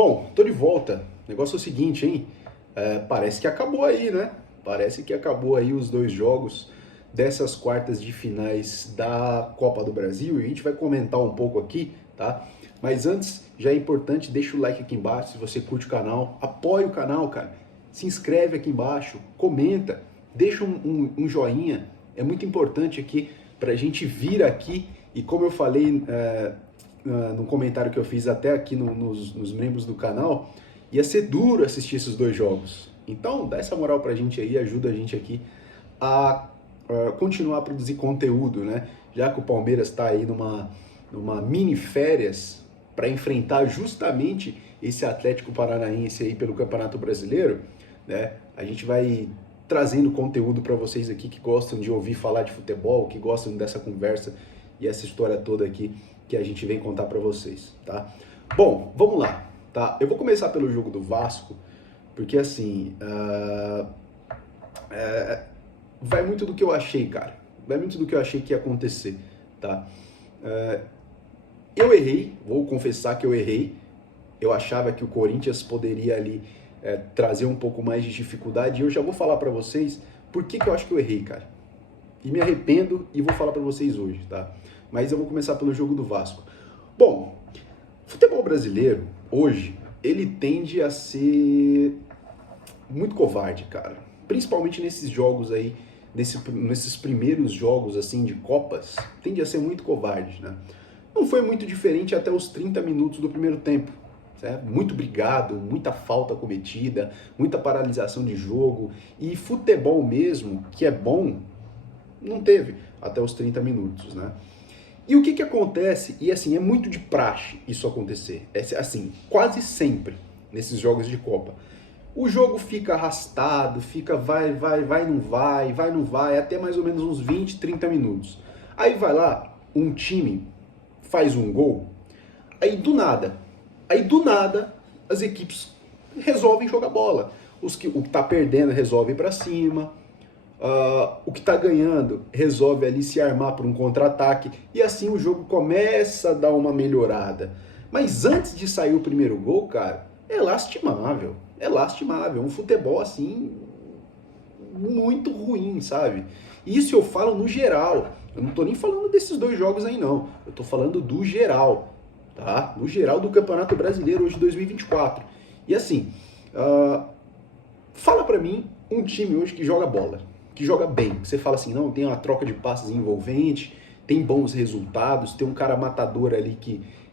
Bom, tô de volta. O negócio é o seguinte, hein? Parece que acabou aí, né? Parece que acabou aí os dois jogos dessas quartas de finais da Copa do Brasil e a gente vai comentar um pouco aqui, tá? Mas antes, já é importante, deixa o like aqui embaixo se você curte o canal, apoia o canal, cara. Se inscreve aqui embaixo, comenta, deixa um joinha. É muito importante aqui pra gente vir aqui e como eu falei no comentário que eu fiz até aqui nos membros do canal, ia ser duro assistir esses dois jogos. Então, dá essa moral pra gente aí, ajuda a gente aqui a continuar a produzir conteúdo, né? Já que o Palmeiras está aí numa mini férias para enfrentar justamente esse Atlético Paranaense aí pelo Campeonato Brasileiro, né? A gente vai trazendo conteúdo para vocês aqui que gostam de ouvir falar de futebol, que gostam dessa conversa e essa história toda aqui que a gente vem contar para vocês, tá? Bom, vamos lá, tá? Eu vou começar pelo jogo do Vasco, porque assim, vai muito do que eu achei, cara. Vai muito do que eu achei que ia acontecer, tá? Eu errei, vou confessar que eu errei. Eu achava que o Corinthians poderia ali trazer um pouco mais de dificuldade e eu já vou falar pra vocês por que eu acho que eu errei, cara. E me arrependo e vou falar pra vocês hoje, tá? Mas eu vou começar pelo jogo do Vasco. Bom, futebol brasileiro, hoje, ele tende a ser muito covarde, cara. Principalmente nesses jogos aí, nesses primeiros jogos, assim, de Copas, tende a ser muito covarde, né? Não foi muito diferente até os 30 minutos do primeiro tempo, certo? Muito brigado, muita falta cometida, muita paralisação de jogo, e futebol mesmo, que é bom, não teve até os 30 minutos, né? E o que acontece, e assim, é muito de praxe isso acontecer, é assim, quase sempre nesses jogos de Copa. O jogo fica arrastado, fica vai, não vai, até mais ou menos uns 20, 30 minutos. Aí vai lá, um time faz um gol, aí do nada, as equipes resolvem jogar bola. O que tá perdendo resolve ir pra cima, o que tá ganhando resolve ali se armar para um contra-ataque, e assim o jogo começa a dar uma melhorada. Mas antes de sair o primeiro gol, cara, é lastimável. É lastimável. Um futebol assim, muito ruim, sabe? Isso eu falo no geral. Eu não tô nem falando desses dois jogos aí, não. Eu tô falando do geral, tá? No geral do Campeonato Brasileiro hoje de 2024. E assim, fala pra mim um time hoje que joga bola, que joga bem. Que você fala assim, não, tem uma troca de passes envolvente, tem bons resultados, tem um cara matador ali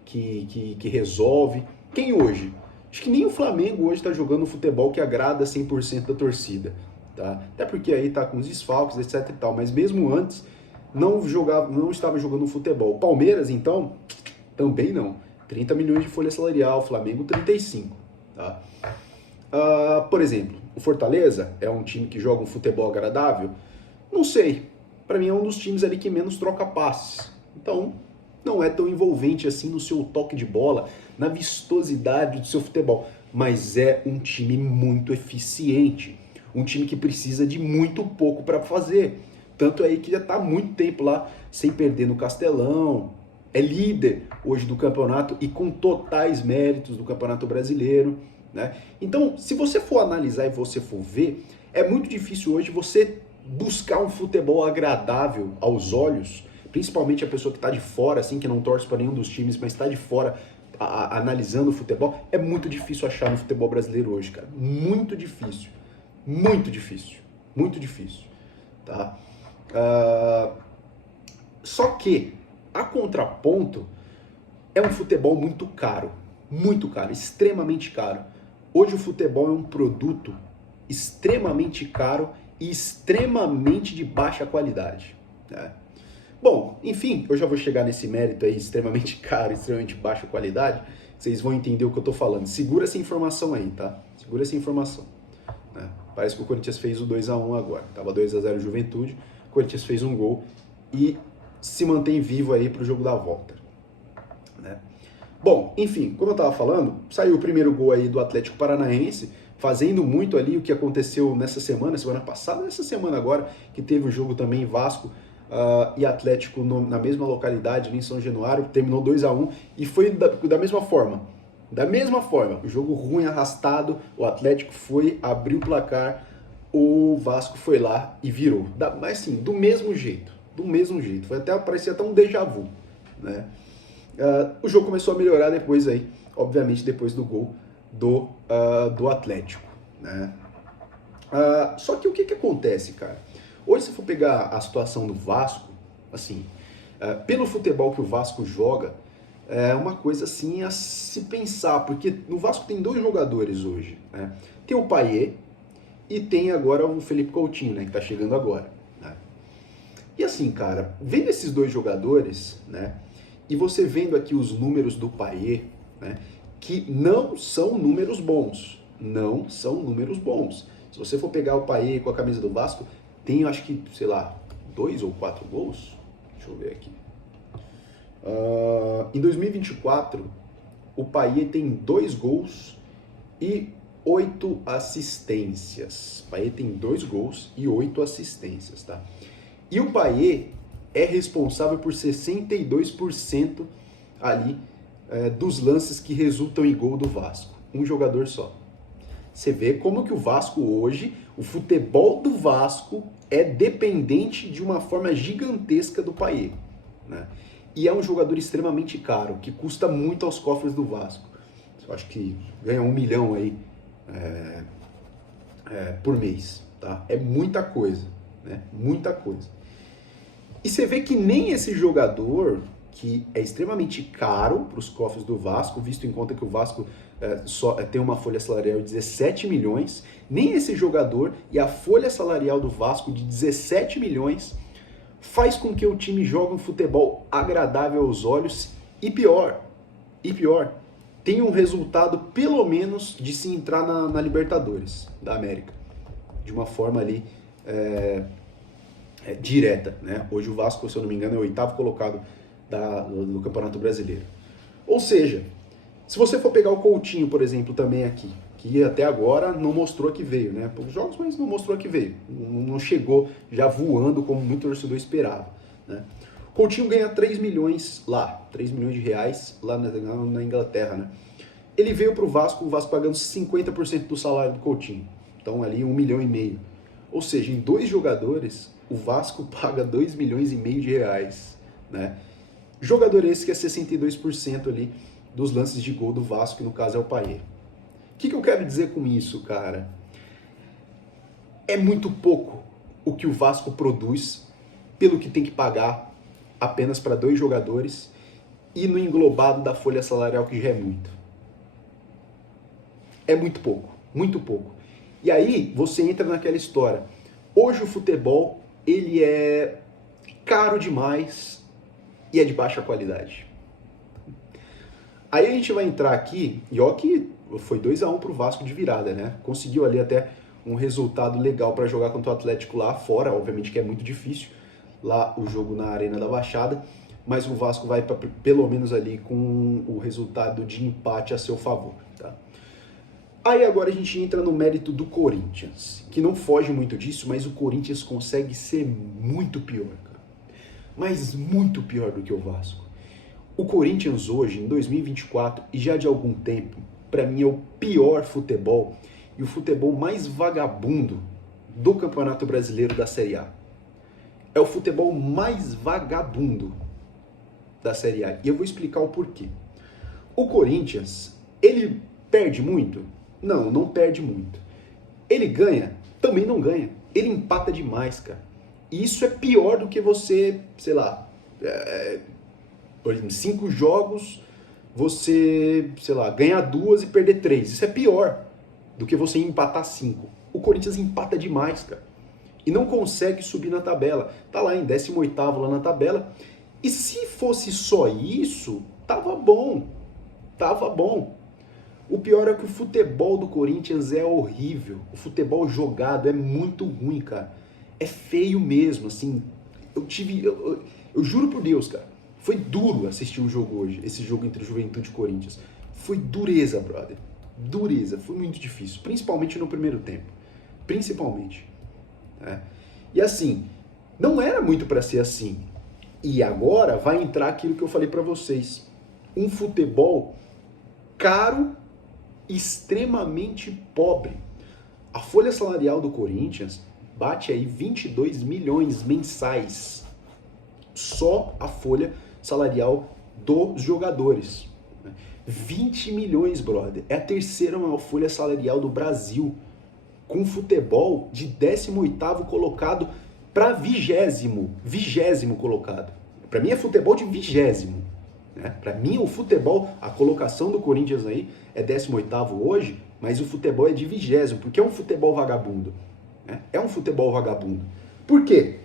que resolve. Quem hoje? Acho que nem o Flamengo hoje está jogando um futebol que agrada 100% da torcida, tá? Até porque aí tá com os desfalques, etc e tal, mas mesmo antes não estava jogando futebol. Palmeiras, então, também não. 30 milhões de folha salarial, Flamengo 35, tá? Por exemplo, o Fortaleza é um time que joga um futebol agradável? Não sei. Para mim é um dos times ali que menos troca passes. Então, não é tão envolvente assim no seu toque de bola, na vistosidade do seu futebol, mas é um time muito eficiente, um time que precisa de muito pouco para fazer. Tanto é aí que já está há muito tempo lá sem perder no Castelão, é líder hoje do campeonato e com totais méritos do Campeonato Brasileiro, né? Então, se você for analisar e você for ver, é muito difícil hoje você buscar um futebol agradável aos olhos, principalmente a pessoa que está de fora, assim, que não torce para nenhum dos times, mas está de fora analisando o futebol. É muito difícil achar no futebol brasileiro hoje, cara. Muito difícil. Muito difícil. Muito difícil. Tá? Só que, a contraponto, é um futebol muito caro, extremamente caro. Hoje o futebol é um produto extremamente caro e extremamente de baixa qualidade, né? Bom, enfim, eu já vou chegar nesse mérito aí, extremamente caro, extremamente baixa qualidade, vocês vão entender o que eu tô falando. Segura essa informação aí, tá? Segura essa informação, né? Parece que o Corinthians fez o 2-1 agora, tava 2-0 Juventude, o Corinthians fez um gol e se mantém vivo aí pro jogo da volta, né? Bom, enfim, como eu tava falando, saiu o primeiro gol aí do Atlético Paranaense, fazendo muito ali o que aconteceu nessa semana passada, nessa semana agora, que teve o jogo também em Vasco e Atlético na mesma localidade, em São Januário, terminou 2-1 e foi da mesma forma. Da mesma forma, o jogo ruim, arrastado, o Atlético foi, abriu o placar, o Vasco foi lá e virou. Mas assim, do mesmo jeito, do mesmo jeito. Parecia até um déjà vu, né? O jogo começou a melhorar depois aí, obviamente depois do gol do Atlético, né? Só que o que acontece, cara? Hoje, se for pegar a situação do Vasco, assim, pelo futebol que o Vasco joga, é uma coisa assim a se pensar, porque no Vasco tem dois jogadores hoje, né? Tem o Payet e tem agora o Felipe Coutinho, né, que tá chegando agora, né? E assim, cara, vendo esses dois jogadores, né, e você vendo aqui os números do Payet, né, que não são números bons, não são números bons. Se você for pegar o Payet com a camisa do Vasco, tem, acho que, sei lá, 2 ou 4 gols. Deixa eu ver aqui. Em 2024, o Payet tem 2 gols e 8 assistências. O Payet tem 2 gols e 8 assistências, tá? E o Payet é responsável por 62% ali dos lances que resultam em gol do Vasco. Um jogador só. Você vê como que o Vasco hoje, o futebol do Vasco é dependente de uma forma gigantesca do Payet, né? E é um jogador extremamente caro, que custa muito aos cofres do Vasco. Eu acho que ganha 1 milhão aí por mês, tá? É muita coisa, né? Muita coisa. E você vê que nem esse jogador, que é extremamente caro para os cofres do Vasco, visto em conta que o Vasco tem uma folha salarial de 17 milhões, nem esse jogador e a folha salarial do Vasco de 17 milhões faz com que o time jogue um futebol agradável aos olhos e pior, tem um resultado pelo menos de se entrar na Libertadores da América, de uma forma ali direta, né? Hoje o Vasco, se eu não me engano, é o 8º colocado do Campeonato Brasileiro. Ou seja, se você for pegar o Coutinho, por exemplo, também aqui, que até agora não mostrou que veio, né? Poucos jogos, mas não mostrou que veio. Não chegou já voando como muito torcedor esperava, né? Coutinho ganha 3 milhões lá, 3 milhões de reais lá na Inglaterra, né? Ele veio para o Vasco pagando 50% do salário do Coutinho. Então ali 1,5 milhão. Ou seja, em 2 jogadores, o Vasco paga 2,5 milhões de reais, né? Jogador esse que é 62% ali dos lances de gol do Vasco, que no caso é o Payet. O que eu quero dizer com isso, cara? É muito pouco o que o Vasco produz pelo que tem que pagar apenas para 2 jogadores e no englobado da folha salarial, que já é muito. É muito pouco, muito pouco. E aí você entra naquela história. Hoje o futebol, ele é caro demais e é de baixa qualidade. Aí a gente vai entrar aqui, e ó que foi 2-1 pro Vasco de virada, né? Conseguiu ali até um resultado legal para jogar contra o Atlético lá fora, obviamente que é muito difícil, lá o jogo na Arena da Baixada, mas o Vasco vai pelo menos ali com o resultado de empate a seu favor, tá? Aí agora a gente entra no mérito do Corinthians, que não foge muito disso, mas o Corinthians consegue ser muito pior, cara. Mas muito pior do que o Vasco. O Corinthians hoje, em 2024, e já de algum tempo, para mim é o pior futebol e o futebol mais vagabundo do Campeonato Brasileiro da Série A. É o futebol mais vagabundo da Série A. E eu vou explicar o porquê. O Corinthians, ele perde muito? Não, não perde muito. Ele ganha? Também não ganha. Ele empata demais, cara. E isso é pior do que você, sei lá, em 5 jogos, você, sei lá, ganhar 2 e perder 3. Isso é pior do que você empatar 5. O Corinthians empata demais, cara. E não consegue subir na tabela. Tá lá em 18º lá na tabela. E se fosse só isso, tava bom. Tava bom. O pior é que o futebol do Corinthians é horrível. O futebol jogado é muito ruim, cara. É feio mesmo, assim. Eu juro por Deus, cara. Foi duro assistir o jogo hoje, esse jogo entre Juventude e Corinthians. Foi dureza, brother. Dureza. Foi muito difícil. Principalmente no primeiro tempo. Principalmente. E assim, não era muito para ser assim. E agora vai entrar aquilo que eu falei para vocês. Um futebol caro, extremamente pobre. A folha salarial do Corinthians bate aí 22 milhões mensais. Só a folha salarial dos jogadores. 20 milhões, brother. É a terceira maior folha salarial do Brasil. Com futebol de 18º colocado para 20º colocado. Para mim é futebol de 20º. Né? Para mim o futebol, a colocação do Corinthians aí é 18º hoje, mas o futebol é de 20º, porque é um futebol vagabundo. Né? É um futebol vagabundo. Por quê?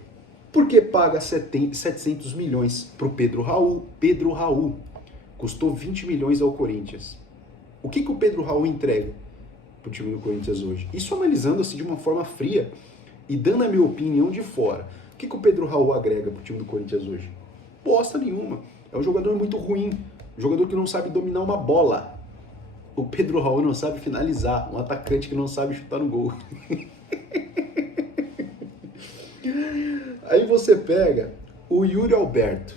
Porque paga 700 milhões para o Pedro Raul. Pedro Raul custou 20 milhões ao Corinthians. O que o Pedro Raul entrega para o time do Corinthians hoje? Isso analisando assim de uma forma fria e dando a minha opinião de fora. O que o Pedro Raul agrega para o time do Corinthians hoje? Bosta nenhuma. É um jogador muito ruim. Um jogador que não sabe dominar uma bola. O Pedro Raul não sabe finalizar. Um atacante que não sabe chutar no gol. Aí você pega o Yuri Alberto.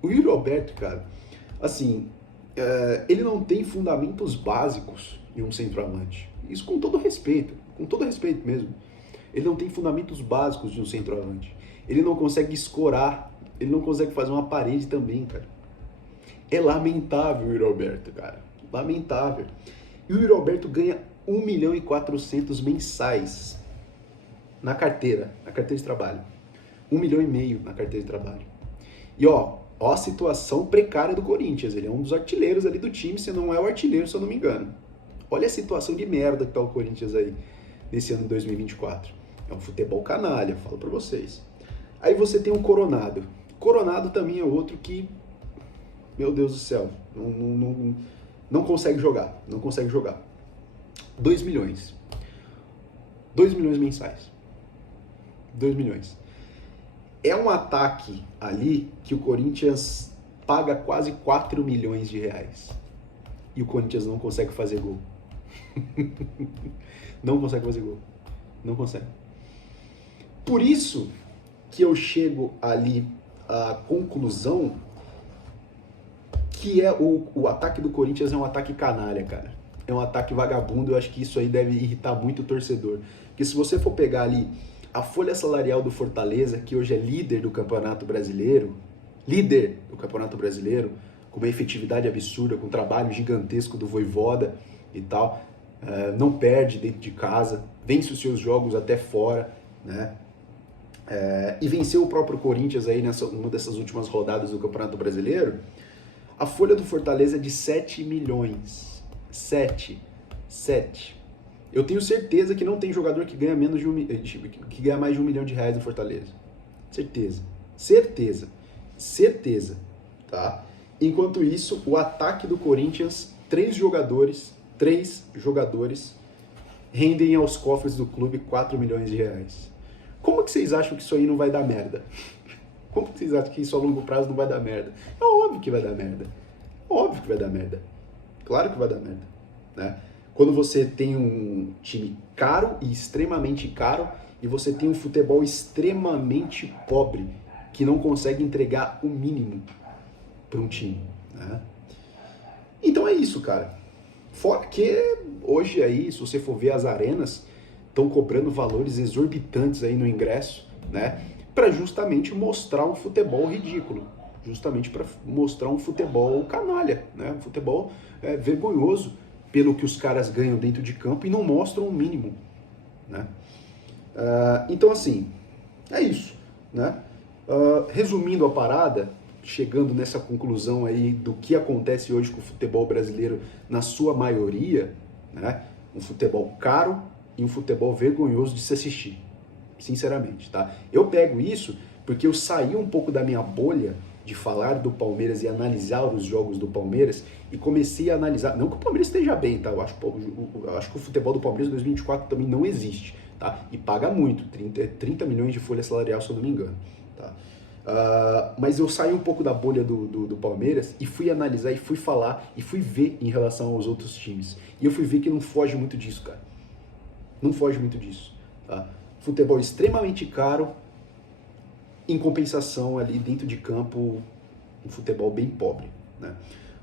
O Yuri Alberto, cara, assim, ele não tem fundamentos básicos de um centroavante. Isso com todo respeito mesmo. Ele não tem fundamentos básicos de um centroavante. Ele não consegue escorar, ele não consegue fazer uma parede também, cara. É lamentável o Yuri Alberto, cara. Lamentável. E o Yuri Alberto ganha 1.400.000 mensais na carteira de trabalho. 1,5 milhão na carteira de trabalho. E ó a situação precária do Corinthians. Ele é um dos artilheiros ali do time, se não é o artilheiro, se eu não me engano. Olha a situação de merda que tá o Corinthians aí nesse ano de 2024. É um futebol canalha, falo pra vocês. Aí você tem o Coronado. Coronado também é outro que, meu Deus do céu, não consegue jogar. Não consegue jogar. 2 milhões. 2 milhões mensais. 2 milhões. É um ataque ali que o Corinthians paga quase 4 milhões de reais. E o Corinthians não consegue fazer gol. Não consegue fazer gol. Não consegue. Por isso que eu chego ali à conclusão que o ataque do Corinthians é um ataque canalha, cara. É um ataque vagabundo. Eu acho que isso aí deve irritar muito o torcedor. Porque se você for pegar ali a folha salarial do Fortaleza, que hoje é líder do Campeonato Brasileiro, com uma efetividade absurda, com um trabalho gigantesco do Vojvoda e tal, não perde dentro de casa, vence os seus jogos até fora, né? E venceu o próprio Corinthians aí numa dessas últimas rodadas do Campeonato Brasileiro. A folha do Fortaleza é de 7 milhões. 7. Eu tenho certeza que não tem jogador que ganha que ganha mais de 1 milhão de reais no Fortaleza. Certeza, tá? Enquanto isso, o ataque do Corinthians, 3 jogadores rendem aos cofres do clube 4 milhões de reais. Como que vocês acham que isso aí não vai dar merda? Como que vocês acham que isso a longo prazo não vai dar merda? É óbvio que vai dar merda. Claro que vai dar merda, né? Quando você tem um time caro e extremamente caro e você tem um futebol extremamente pobre que não consegue entregar o mínimo para um time, né? Então é isso, cara. Fora que hoje aí, se você for ver as arenas, estão cobrando valores exorbitantes aí no ingresso, né? Para justamente mostrar um futebol ridículo. Justamente para mostrar um futebol canalha, né? Um futebol vergonhoso pelo que os caras ganham dentro de campo e não mostram o mínimo, né? Então, assim, é isso, né? Resumindo a parada, chegando nessa conclusão aí do que acontece hoje com o futebol brasileiro na sua maioria, né? Um futebol caro e um futebol vergonhoso de se assistir, sinceramente, tá? Eu pego isso porque eu saí um pouco da minha bolha de falar do Palmeiras e analisar os jogos do Palmeiras e comecei a analisar, não que o Palmeiras esteja bem, tá? Eu acho que o futebol do Palmeiras em 2024 também não existe, tá? E paga muito, 30 milhões de folha salarial, se eu não me engano, tá? Mas eu saí um pouco da bolha do Palmeiras e fui analisar e fui falar e fui ver em relação aos outros times. E eu fui ver que não foge muito disso, cara. Não foge muito disso, tá? Futebol extremamente caro, em compensação ali dentro de campo, um futebol bem pobre, né?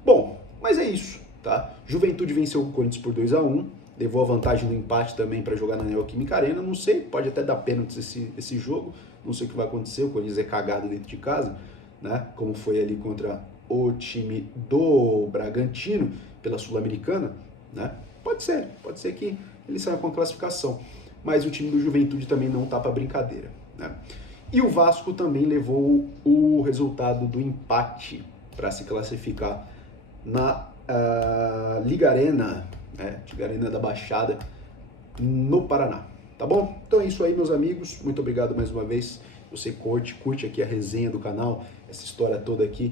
Bom, mas é isso, tá? Juventude venceu o Corinthians por 2-1, levou a vantagem do empate também para jogar na Neoquímica Arena, não sei, pode até dar pênalti esse jogo, não sei o que vai acontecer, o Corinthians é cagado dentro de casa, né? Como foi ali contra o time do Bragantino pela Sul-Americana, né? Pode ser que ele saia com a classificação, mas o time do Juventude também não tá para brincadeira, né? E o Vasco também levou o resultado do empate para se classificar na Liga Arena, né? Liga Arena da Baixada, no Paraná, tá bom? Então é isso aí, meus amigos, muito obrigado mais uma vez. Você curte aqui a resenha do canal, essa história toda aqui,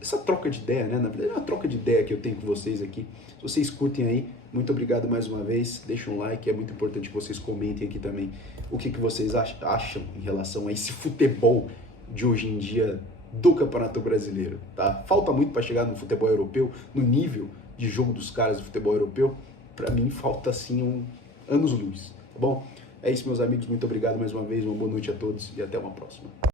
essa troca de ideia, né? Na verdade é uma troca de ideia que eu tenho com vocês aqui. Se vocês curtem aí, muito obrigado mais uma vez. Deixa um like, é muito importante que vocês comentem aqui também o que vocês acham em relação a esse futebol de hoje em dia do Campeonato Brasileiro, tá? Falta muito para chegar no futebol europeu, no nível de jogo dos caras do futebol europeu. Para mim falta assim anos-luz, tá bom? É isso, meus amigos, muito obrigado mais uma vez, uma boa noite a todos e até uma próxima.